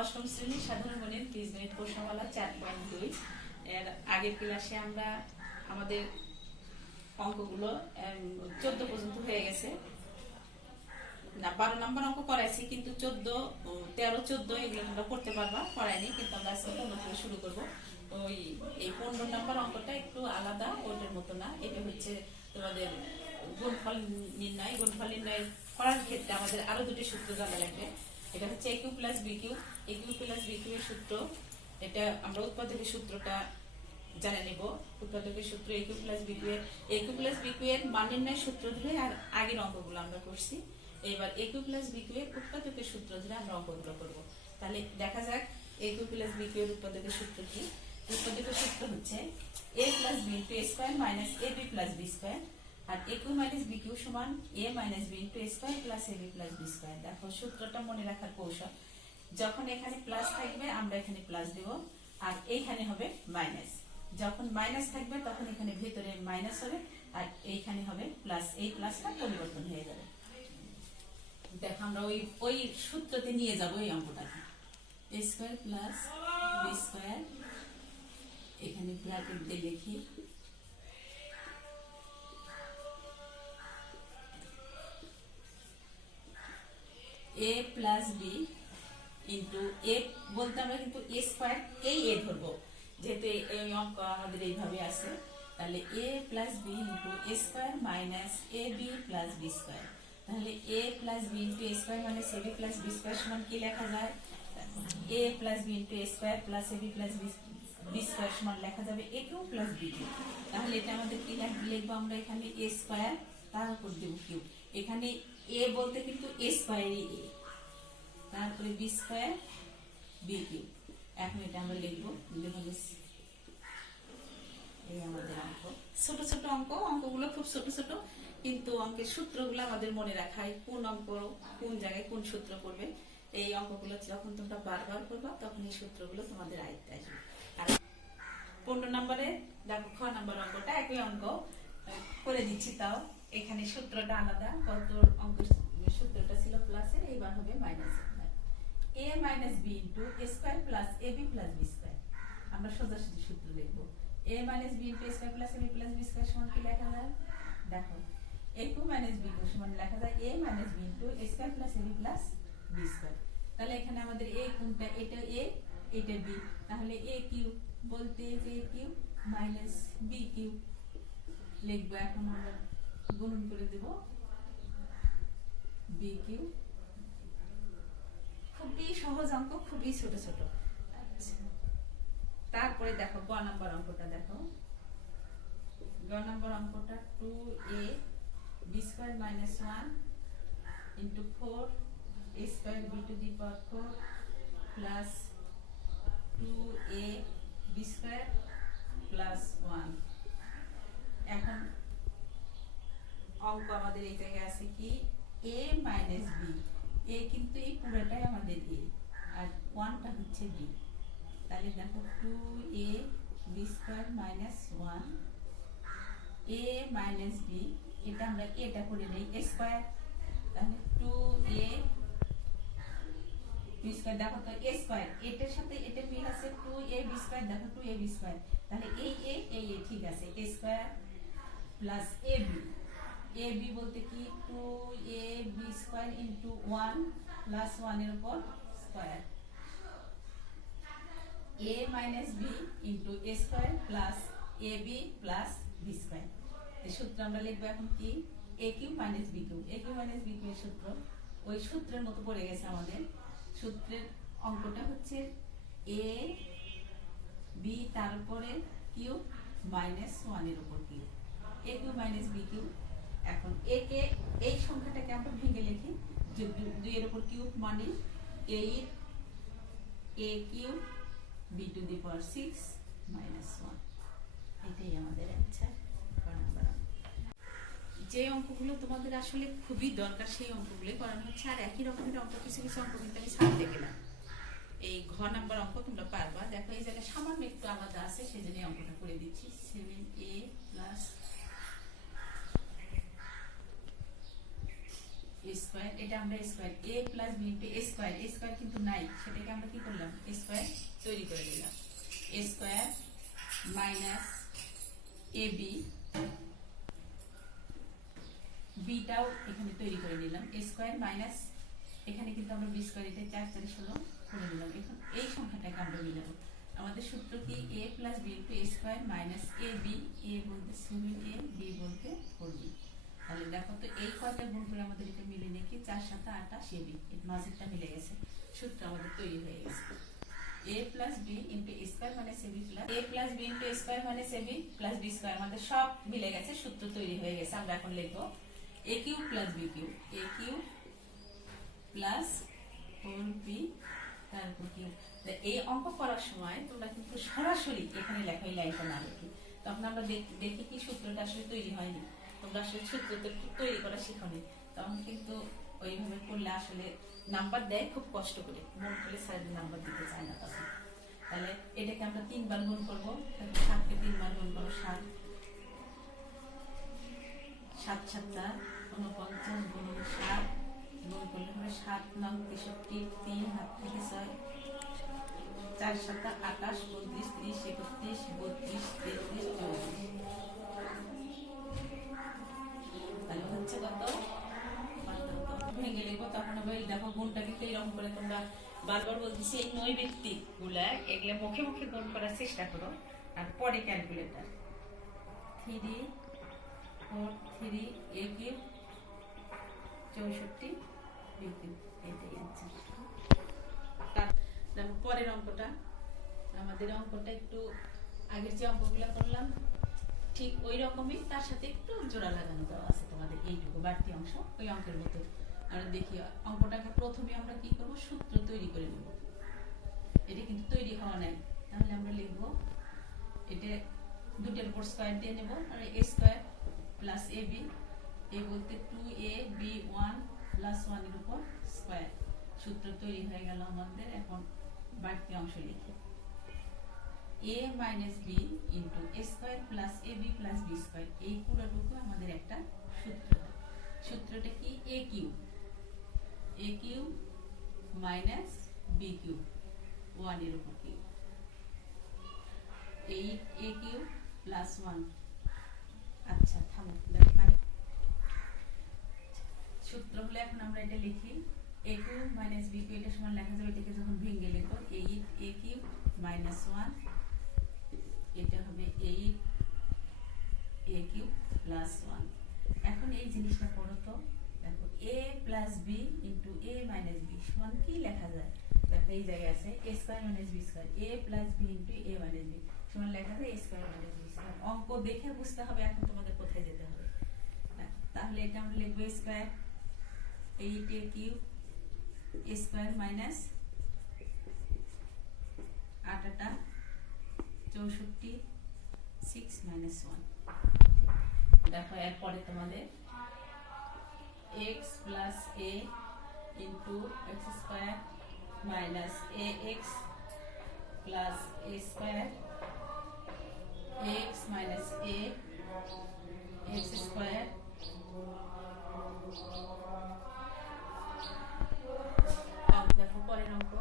অষ্টম শ্রেণীর সাধারণ গণিত বীজগণিত প্রশ্নমালা 4.2 এর আগের ক্লাসে আমরা আমাদের অঙ্কগুলো 14 পর্যন্ত হয়ে গেছে, না 12 নম্বর অঙ্ক করাইছি, কিন্তু 14, 13, 14 এগুলো তোমরা করতে পারবা, করাইনি, কিন্তু আমরা আজকে 15 থেকে শুরু করবো। ওই এই 15 নম্বর অঙ্কটা একটু আলাদা, ওটার মতো না। এটা হচ্ছে তোমাদের গুণফল নির্ণয়। গুণফল নির্ণয় করার ক্ষেত্রে আমাদের আরো দুটি সূত্র জানা লাগবে। এটা হচ্ছে a Q plus b q, a Q plus b Q এর সূত্র। এটা আমরা উৎপাদকের সূত্রটা জানে নেব। উৎপাদকের সূত্র a Q plus b Q এর, a Q plus b Q এর মান নির্ণয়ের সূত্র ধরে আর আগের অঙ্কগুলো আমরা করছি। এবার a Q plus b Q এর উৎপাদকের সূত্র ধরে আমরা অঙ্কগুলো করব। তাহলে দেখা যাক a Q plus b Q এর উৎপাদকের সূত্র কি। উৎপাদকের সূত্র হচ্ছে a plus b into a square minus ab plus b square, আর a cube minus b cube সমান a minus b into a square plus ab plus b square. দেখো সূত্রটা মনে রাখার কৌশল, যখন এখানে প্লাস থাকবে আমরা এখানে প্লাস দেব, আর এইখানে হবে মাইনাস। যখন মাইনাস থাকবে তখন এখানে ভেতরে মাইনাস হবে, আর এইখানে হবে প্লাস। এই প্লাসটা পরিবর্তন হয়ে যাবে। দেখো আমরা ওই সূত্রতে নিয়ে যাব এই অঙ্কটাকে। a square plus b square, এখানে ব্র্যাকেট দিয়ে লিখি, a প্লাস বি ইন্টু এ বলতে আমরা কিন্তু এ স্কয়ার এই এ ধরবো, যেহেতু এই অঙ্ক আমাদের এইভাবে আছে। তাহলে a plus b into a square minus a b plus b square. তাহলে a plus b into a square minus a b plus b square সমান কি লেখা যায়? a plus b into a square plus a b plus b square সমান লেখা যাবে a Q plus b cube. তাহলে এটা আমাদের কি লিখবো আমরা? এখানে a স্কয়ার, তার উপর দেব কিউ। এখানে a বলতে কিন্তু a স্কয়ারই a, তারপরে বি স্কয়ার বি কিউ। এখন এটা আমরা লিখবো, এই আমাদের অঙ্ক। ছোট ছোট অঙ্ক, অঙ্কগুলো খুব ছোট ছোট, কিন্তু অঙ্কের সূত্রগুলো আমাদের মনে রাখায়, কোন অঙ্ক কোন জায়গায় কোন সূত্র করবে। এই অঙ্কগুলো যখন তোমরা বারবার করবা তখন এই সূত্রগুলো তোমাদের আয়ত্তে আসবে। আর 15 নম্বরে দেখো খ নম্বর অঙ্কটা একই অঙ্ক করে দিচ্ছি, তাও এখানে সূত্রটা আলাদা। কত অঙ্ক সূত্রটা ছিল প্লাসের, এইবার হবে মাইনাসের। a minus b into a square plus a b plus b square. আমরা সোজাসুজি সূত্র লিখবো। a minus b into a square plus a b plus b square সমান কি লেখা যায়? দেখো a cube minus b cube সমান লেখা যায় a minus b into a square plus a b plus b square. তাহলে এখানে আমাদের a কোনটা? এটা a, এটা b। তাহলে a কিউ বলতে যে a cube minus b cube লিখবো। এখন আমরা গুণন করে দেব b কিউ। খুবই সহজ অঙ্ক, খুবই ছোট ছোট। তারপরে দেখো গ নাম্বার অঙ্কটা দেখো। গ নাম্বার অঙ্কটা 2a b square minus 1 into 4 a square b to the power 4 plus 2a b square plus 1। এখন অঙ্ক আমাদের এই জায়গায় আছে কি a মাইনাস b। a কিন্তু এই পুরোটাই আমাদের a, আর 1টা হচ্ছে b। তাহলে দেখো 2a b square minus 1 a minus b, এটা আমরা এটা করে নেই a স্কয়ার। তাহলে 2a b স্কয়ার, দেখো তো a স্কয়ার এটার সাথে এটা মিল আছে, 2a b স্কয়ার, দেখো 2a b স্কয়ার। তাহলে এই a ঠিক আছে, a square plus ab। ab বলতে কি 2a b square into 1 plus 1 এর উপর square, a minus b into a square plus ab plus b square. এই সূত্র আমরা লিখবো এখন কি a cube minus b cube. a cube minus b cube এর সূত্র ওই সূত্রের মতো পড়ে গেছে আমাদের। সূত্রের অঙ্কটা হচ্ছে a b তার উপরে কিউ মাইনাস 1 এর উপর cube, a cube minus b cube. এখন a কে এই সংখ্যাটাকে আমরা ভেঙে লিখি, যে 2 এর উপর কিউব মানে 8 a cube b to the power 6 minus 1। এটাই আমাদের অ্যানসার। যে অঙ্কগুলো তোমাদের আসলে খুবই দরকার সেই অঙ্কগুলো করানো হচ্ছে, আর একই রকমের অঙ্ক কিছু কিছু অঙ্ক কিন্তু আমি ছাড়তে গেলাম। এই ঘ নাম্বার অঙ্ক তোমরা পারবা। দেখো এই জায়গায় সামান্য একটু আলাদা আছে, সেজন্য অঙ্কটা করে দিচ্ছি। 7a প্লাস এ স্কয়ার, এটা আমরা square a plus b into a square, a square কিন্তু নাই, সেটাকে আমরা কি করলাম a স্কয়ার তৈরি করে দিলাম। a স্কয়ার মাইনাস ab, বিটাও এখানে তৈরি করে নিলাম। a স্কয়ার মাইনাস, এখানে কিন্তু আমরা b স্কয়ার, এটা 4 4 16 করে নিলাম। এখন এই সংখ্যাটাকে আমরা মিলাবো। আমাদের সূত্র কি a plus b into a square minus ab, a বলতে 7a, b বলতে 4b। তাহলে দেখো তো এই কয়টা গুণ করে আমাদের এটা মিলে নাকি 4 7 28 ab, এর মাঝেরটা মিলে গেছে, সূত্র আমাদের তৈরি হয়ে গেছে। a plus b into a square minus ab plus a plus b into a square minus ab plus b square, আমাদের সব মিলে গেছে, সূত্র তৈরি হয়ে গেছে। আমরা এখন লিখব a cube plus b cube, a cube plus 4b তারপর কিউব। এই অঙ্ক করার সময় তোমরা কিন্তু সরাসরি এখানে লেখা, এই লাইনটা না লিখি, তখন আমরা দেখি কি সূত্রটা আসলে তৈরি হয়নি, তোমরা আসলে সূত্রটা তৈরি করা শিখনি, তখন কিন্তু ওইভাবে করলে আসলে নাম্বার দেয় খুব কষ্ট করে, মন করে স্যার নাম্বার দিতে চায় না তখন। তাহলে এটাকে আমরা 3 বার গুণ করবো, 7 কে 3 বার গুণ করবো, 7 7 7 49 গুণ 7 গুণ করলে হবে 7 9 63, 3 হাত থেকে 6, 4 7 28 29 30 31 32 33 34, তাহলে হচ্ছে কত ভেঙে লিখবো। তখন হবে দেখো গুণটা কিন্তু এইরকম করে, তোমরা বারবার বলতেছি এই নৈবেত্তিক গুলা এগুলো মুখে মুখে গুণ করার চেষ্টা করো, আর পরে calculator 3 4 3 a cube 64 b cube, এটাই आंसर। দেখো পরের অঙ্কটা, আমাদের অঙ্কটা একটু আগের যে অঙ্কগুলো করলাম ঠিক ওই রকমই, তার সাথে একটু জোড়া লাগানো দেওয়া আছে তোমাদের, এইটুকু বাড়তি অংশ ওই অঙ্কের মতো। আমরা দেখি অঙ্কটাকে প্রথমে আমরা কি করব, সূত্র তৈরি করে নেব। এটা কিন্তু তৈরি হওয়া নাই, তাহলে আমরা লিখব এটা দুটোর উপর স্কয়ার দিয়ে নেব, আর a square plus ab, a বলতে 2ab 1 প্লাস 1 এর উপর স্কয়ার, সূত্র তৈরি হয়ে গেল আমাদের। এখন বাড়তি অংশ লিখি a minus b into a square plus ab plus b square, এই পুরোটুকু আমাদের একটা সূত্র। সূত্রটা কি a cube minus b cube 1 এর উপর কিউব, 8a কিউব প্লাস 1। আচ্ছা থামো, মানে সূত্র হলে এখন আমরা এটা লিখি a cube minus b cube, এটা সমান লেখা যাবে, এটাকে যখন ভেঙে লিখব 8a কিউব মাইনাস 1, এটা হবে 8a কিউব প্লাস 1। এখন এই জিনিসটা পড়ো তো, দেখো a plus b into a minus b সমান কি লেখা যায়, দেখো এই জায়গায় আছে a square minus b square, a plus b into a minus b সমান লেখা যায় a square minus b square. অঙ্ক দেখে বুঝতে হবে এখন তোমাদের কোথায় যেতে হবে। তাহলে এটা আমরা লিখব a square 8a cube a square minus 8 8 64 6 minus 1। দেখো এরপরে তোমাদের x plus a into x square minus ax plus a square, x minus a x square দেখো পরের অঙ্ক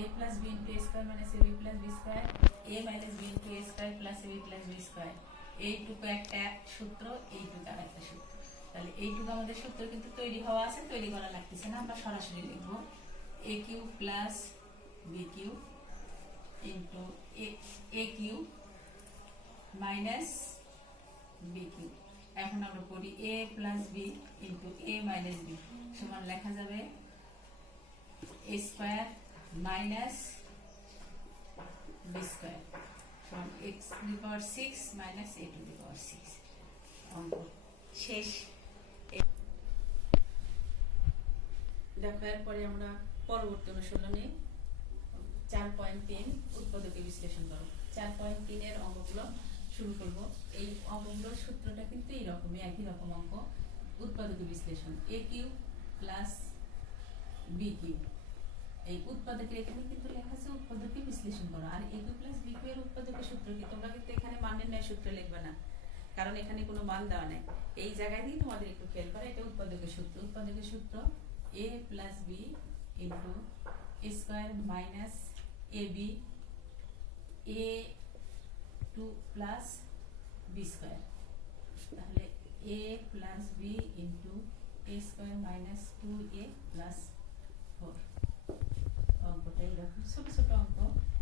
a plus b into a square minus ab plus b square, a minus b into a square plus ab plus b square, এইটুকু একটা সূত্র, এইটুকু আর একটা সূত্র। তাহলে এইটুকু আমাদের সূত্র কিন্তু তৈরি হওয়া আছে, তৈরি করা লাগতেছে না, আমরা সরাসরি লিখব a cube plus b cube into a cube minus b cube. এখন আমরা করি a plus b into a minus b সমান লেখা যাবে a square minus b square সমান x to the power 6 minus a to the power 6। অঙ্ক শেষ। দেখো এরপরে আমরা পরবর্তী অনুশীলনে 4.3 উৎপাদকে বিশ্লেষণ করব। 4.3 এর অঙ্কগুলো শুরু করব। এই অঙ্কগুলোর সূত্রটা কিন্তু এইরকমই, একই রকম অঙ্ক। উৎপাদকে বিশ্লেষণ a cube plus b cube, এই উৎপাদকের এখানে কিন্তু লেখা আছে উৎপাদকে বিশ্লেষণ করো, আর a cube plus b cube এর উৎপাদকের সূত্র কি, তোমরা কিন্তু এখানে মানের ন্যায় সূত্র লিখবে না, কারণ এখানে কোনো মান দেওয়া নেই। এই জায়গায় দিয়ে তোমাদের একটু খেয়াল করে, এটা উৎপাদকের সূত্র। উৎপাদকের সূত্র a plus b into a square minus a b a two plus b square. তাহলে a plus b into a square minus 2a plus 4। অঙ্কটা এরকম ছোট ছোট অঙ্ক।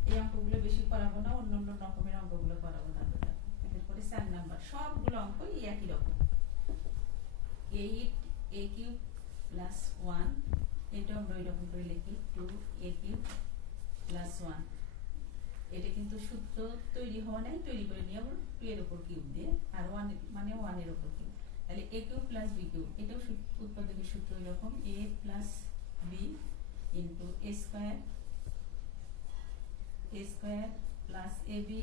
এই অঙ্কগুলো বেশি করাবো না, অন্য অন্য রকমের অঙ্কগুলো করাবো। তারপরে এরপরে 4 নাম্বার সবগুলো অঙ্কই একই রকম। 8a কিউব প্লাস 1, এটা আমরা ওই রকম করে লিখি 2a কিউব প্লাস 1। এটা কিন্তু সূত্র তৈরি হওয়া নাই, তৈরি করে নিয়ে আমরা 2 এর উপর কিউব দিয়ে আর 1 মানে 1 এর উপর কিউব। তাহলে a cube plus b cube, এটাও উৎপাদকের সূত্র এরকম a plus b into a square plus a b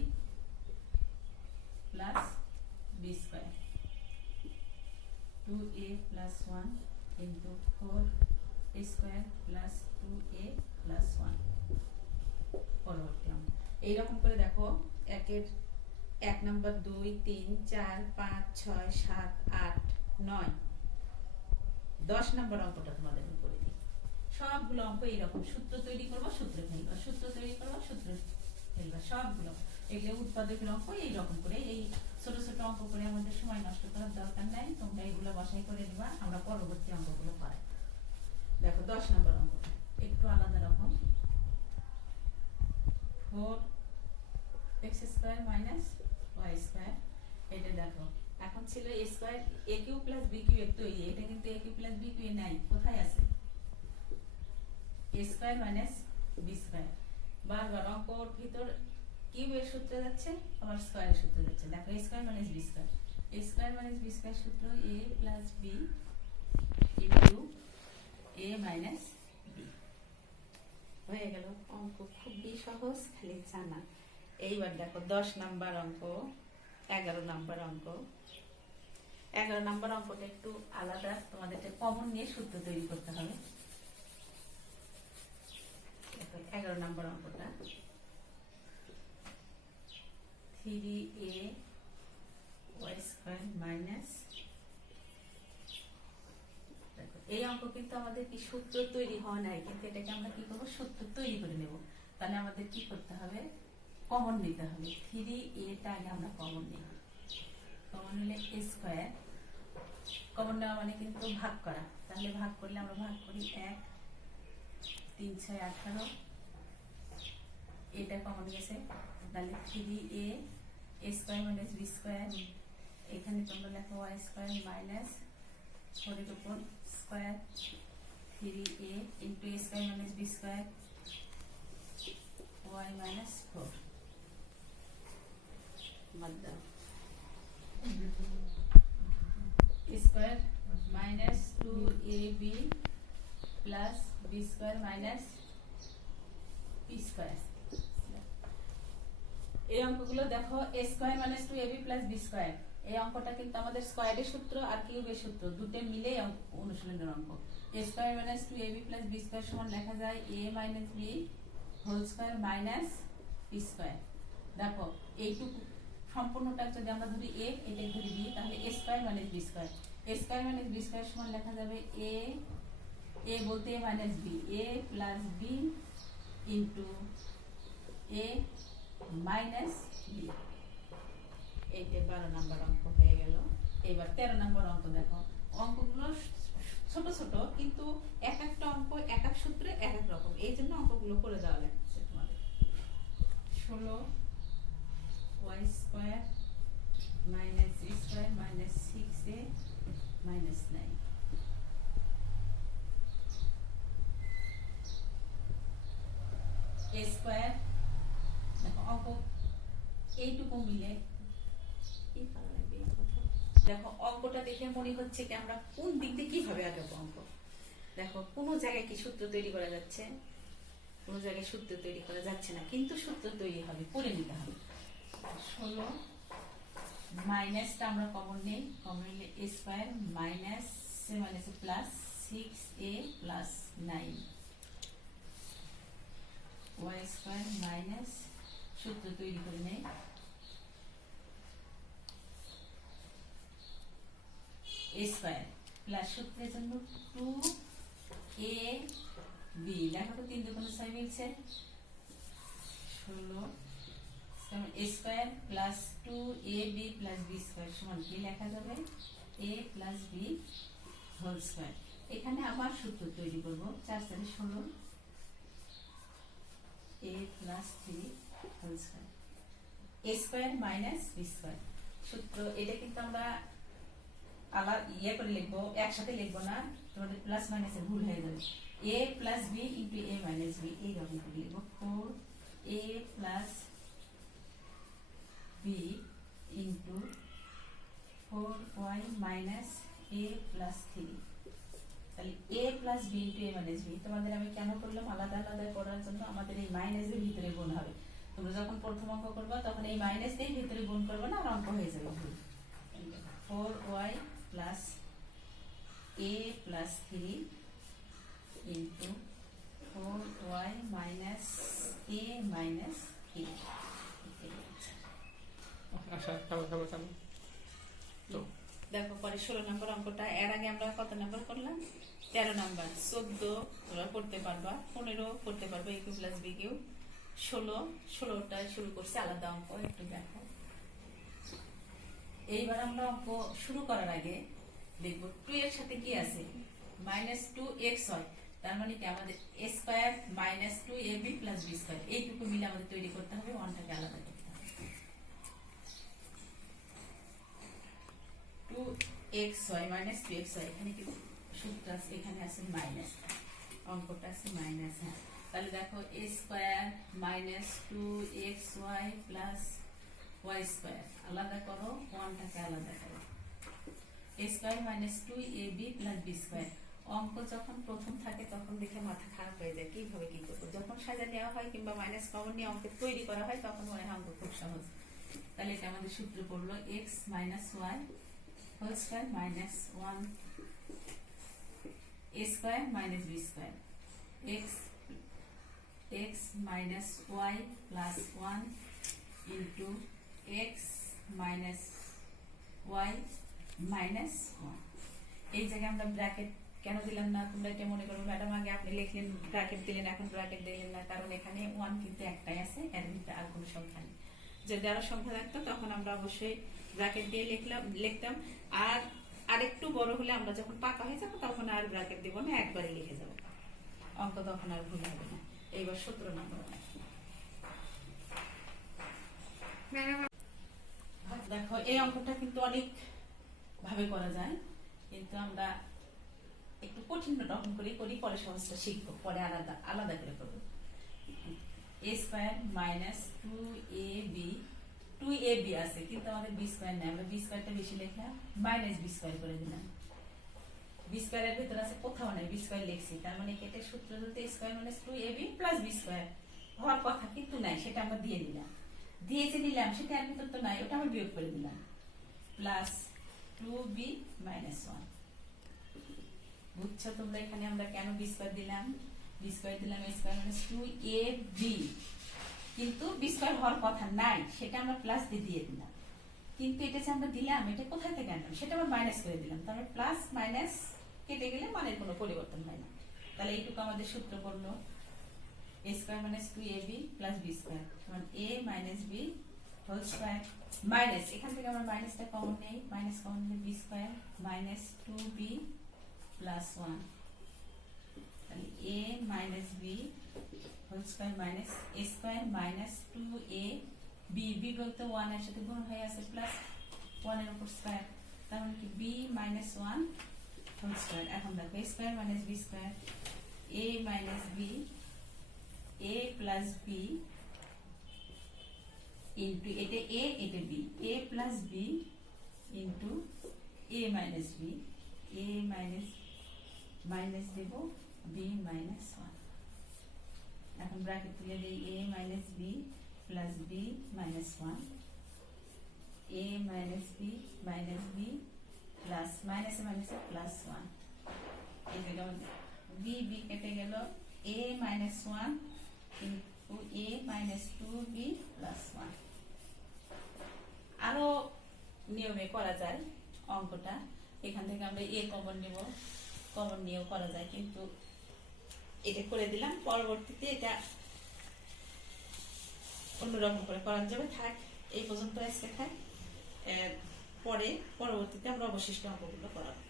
plus b square 2a plus 1 into 4a square plus 2a plus 1। পরবর্তী অঙ্ক এইরকম করে দেখো, 1 নম্বর 2 3 4 5 6 7 8 9 10 নম্বর অঙ্কটা তোমাদের করে দিই। সবগুলো অঙ্ক এইরকম, সূত্র তৈরি করবো, সূত্রে ফেলবা, সূত্র তৈরি করবো, সূত্রে ফেলবা, সবগুলো এগুলো উৎপাদকের অঙ্ক। এইরকম করে এই ছোট ছোট অঙ্ক করে আমাদের সময় নষ্ট করার দরকার নাই, তোমরা এগুলো বাসায় করে দিবা, আমরা পরবর্তী অঙ্কগুলো করাই। দেখো 10 নম্বর অঙ্কটা একটু আলাদা রকম। 4x square minus y square. এটা দেখো এখন ছিল a square a cube plus b cube তৈরি, এটা কিন্তু a cube plus b cube নাই, কোথায় আছে a square minus b square. বারবার অঙ্কর ভিতর কিউবের সূত্রে যাচ্ছে, আবার স্কয়ারের সূত্রে যাচ্ছে। দেখো a square minus b square, a square minus b square সূত্র a plus b into a minus b। হয়ে গেল অঙ্ক, খুবই সহজ, খালি জানা। এইবার দেখো 10 নাম্বার অঙ্ক, 11 নাম্বার অঙ্ক। 11 নাম্বার অঙ্কটা একটু আলাদা, তোমাদেরকে কমন নিয়ে সূত্র তৈরি করতে হবে। 11 নাম্বার অঙ্কটা 3a y স্কয়ার মাইনাস, এই অঙ্ক কিন্তু আমাদের কি সূত্র তৈরি হওয়া নাই, কিন্তু এটাকে আমরা কি করবো, সূত্র তৈরি করে নেব। তাহলে আমাদের কি করতে হবে, কমন নিতে হবে। 3a আগে আমরা কমন নিই। কমন নিলে a স্কয়ার, কমন নেওয়া মানে কিন্তু ভাগ করা। তাহলে ভাগ করলে আমরা ভাগ করি 1 3 6 18, এটা কমন গেছে। তাহলে 3a square minus b square, এখানে তোমরা লেখো y স্কয়ার মাইনাস 4 এর উপর square 3a into a square minus b square y minus 4। বাদ দাও, square minus 2ab plus b square minus p square. এই অঙ্কগুলো দেখো a square minus 2ab plus b square, এই অঙ্কটা কিন্তু আমাদের স্কয়ারের সূত্র আর কিউবের সূত্র দুটো মিলে অনুশীলনের অঙ্ক। a square minus 2ab plus b square সমান লেখা যায় a minus b whole square minus p square. দেখো এইটুকু সম্পূর্ণটা যদি আমরা ধরি a, এটা ধরি b, তাহলে a square minus b square. a square minus b square সমান লেখা যাবে a বলতে a minus b, a plus b into a minus b। এইটা 12 নম্বর অঙ্ক হয়ে গেল। এবার 13 নম্বর অঙ্ক দেখো, অঙ্কগুলো ছোট ছোট কিন্তু এক একটা অঙ্ক এক এক সূত্রে এক এক রকম, এই জন্য অঙ্কগুলো করে দেওয়া লাগছে তোমাদের। 16 y square minus z square minus 6a minus 9। a square দেখো অঙ্ক এইটুকু মিলে কি ভালো লাগবে। দেখো অঙ্কটা দেখে মনে হচ্ছে কি আমরা কোন দিক দিয়ে কিভাবে আগাবো অঙ্ক। দেখো কোনো জায়গায় কি সূত্র তৈরি করা যাচ্ছে, কোনো জায়গায় সূত্র তৈরি করা যাচ্ছে না, কিন্তু সূত্র তৈরি হবে, করে নিতে হবে। 16 মাইনাসটা আমরা কমন নেই, কমন নিলে a square minus minus plus 6a plus 9 y square minus, সূত্র তৈরি করে নেই এ স্কয়ার প্লাস সূত্রের জন্য 2ab দেখো তো 3 দুগুণ 6 মিলছে 16 a square plus 2ab plus b square সমান কি লেখা যাবে a plus b whole square. এখানে আবার সূত্র তৈরি করব 4 4 16 a plus 3 whole square a square minus b square সূত্র। এটা কিন্তু আমরা আলাদা ইয়ে করে লিখবো, একসাথে লিখবো না, তোমাদের প্লাস মাইনাসে ভুল হয়ে যাবে। a plus b into a minus b এইরকম করে লিখবো 4a plus b into 4y minus a plus 3। তাহলে a plus b into a minus b তোমাদের আমি কেন করলাম আলাদা আলাদা করার জন্য, আমাদের এই মাইনাসের ভিতরে গুণ হবে। তোমরা যখন প্রথম অঙ্ক করবে তখন এই মাইনাস দিয়ে ভিতরে গুণ করবে না, আর অঙ্ক হয়ে যাবে ভুল। 4y plus a plus 3 into 4y minus a minus 3। আচ্ছা তো দেখো পরে 16 নম্বর অঙ্কটা। এর আগে আমরা কত নাম্বার করলাম 13 নাম্বার। 14 তোমরা করতে পারবা, 15 করতে পারবা, a Q plus b cube. 16টা শুরু করছি আলাদা অঙ্ক, একটু দেখো। এইবার আমরা অঙ্ক শুরু করার আগে দেখব 2 এর সাথে কি আছে, -2x হয়, তার মানে কি আমাদের a square minus 2ab plus b square এইটুকু মিলে আমাদের তৈরি করতে হবে, ওয়ানটাকে আলাদা করতে হবে। 2x হয় মাইনাস 2x হয়, এখানে কি সূত্র আছে, এখানে আছে মাইনাস, অঙ্কটা আছে মাইনাস। হ্যাঁ, তাহলে দেখো a square minus 2xy plus y square আলাদা করো, ওয়ানটাকে আলাদা করো। a square minus 2ab plus b square. অঙ্ক যখন প্রথম থাকে তখন দেখে মাথা খারাপ হয়ে যায়, কিভাবে কি করবো। যখন সাজা নেওয়া হয় কিংবা মাইনাস কমন নিয়ে অঙ্ক তৈরি করা হয় তখন মনে হয় অঙ্ক খুব সহজ। তাহলে এটা আমাদের সূত্র পড়লো x minus y whole square minus 1 a square minus b square x minus y plus 1 into x minus y minus 1। এই জায়গায় আমরা ব্র্যাকেট কেন দিলাম না তোমরা এটা মনে করো, ম্যাডাম আগে আপনি লিখলেন ব্র্যাকেট দিলেন, এখন ব্র্যাকেট দিলেন না, কারণ এখানে 1 কিন্তু একটাই আছে, এর ভিতরে আর কোনো সংখ্যা নেই। যদি আরো সংখ্যা থাকতো তখন আমরা অবশ্যই ব্র্যাকেট দিয়ে লিখতাম। আর আরেকটু বড় হলে আমরা যখন পাকা হয়ে যাবো তখন আর ব্র্যাকেট দিব না, একবারে লিখে যাবো, অঙ্ক তখন আর ভুল হবে না। এইবার 17 নম্বর দেখো। এই অঙ্কটা কিন্তু অনেক ভাবে করা যায়, কিন্তু আমরা একটু কঠিন রকম করে করি, পরে সহজটা শিখবো, পরে আলাদা আলাদা করে করবো। a স্কয়ার মাইনাস 2ab আছে, কিন্তু আমাদের b স্কয়ার নেই, আমরা b স্কয়ারটা বেশি লিখলাম, মাইনাস b স্কয়ার করে দিলাম। b স্কয়ারের ভিতর আছে কোথাও নাই, b স্কয়ার লিখছি, তার মানে এটা সূত্র বলতে a square minus 2ab plus b square হওয়ার কথা কিন্তু নাই, সেটা আমরা দিয়ে দিলাম। দিয়েছে নিলাম, সেটা এর ভিতর তো নাই, ওটা আমরা বিয়োগ করে দিলাম, প্লাস 2b মাইনাস 1। বুঝছো তোমরা এখানে আমরা কেন b স্কয়ার দিলাম, b স্কয়ার দিলাম a স্কয়ার মাইনাস 2ab, কিন্তু b স্কয়ার হওয়ার কথা নাই, সেটা আমরা প্লাস দিয়ে দিলাম। কিন্তু এটা যে আমরা দিলাম, এটা কোথায় থেকে আনলাম, সেটা আমরা মাইনাস করে দিলাম, তাহলে প্লাস মাইনাস কেটে গেলে মানের কোনো পরিবর্তন হয় না। তাহলে এইটুকু আমাদের সূত্র পড়লো a square minus 2ab plus b square সমান a minus b whole square minus, এখান থেকে আমরা মাইনাসটা কমন নেই, মাইনাস কমন নিলে b square minus 2b plus 1। তাহলে a minus b whole square minus a square minus 2ab, b বলতে 1 এর সাথে গুণ হয়ে আছে, প্লাস 1 এর উপর স্কয়ার, তার মানে কি b মাইনাস 1 হোল স্কয়ার। এখন দেখো a square minus b square, a minus b a plus b into এটা a এটা b, a plus b into a minus b, a minus minus দেব b মাইনাস 1। এখন bracket তুলে দেই a minus b plus b minus 1, a minus b minus b plus মাইনাসে মাইনাসে plus 1। এই যে b b কেটে গেল, a minus 1 into a minus 2b plus 1। আরো নিয়মে করা যায় অঙ্কটা, এখান থেকে আমরা এ কমন নিব, কমন নিয়েও করা যায়, কিন্তু এটা করে দিলাম। পরবর্তীতে এটা অন্যরকম করে করা যাবে। থাক, এই পর্যন্ত আজকে থাক। পরে পরবর্তীতে আমরা অবশিষ্ট অঙ্কগুলো করাবো।